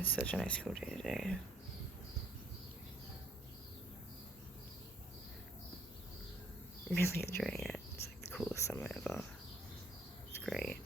It's such a nice cool day today. Really enjoying it. It's like the coolest summer ever. It's great.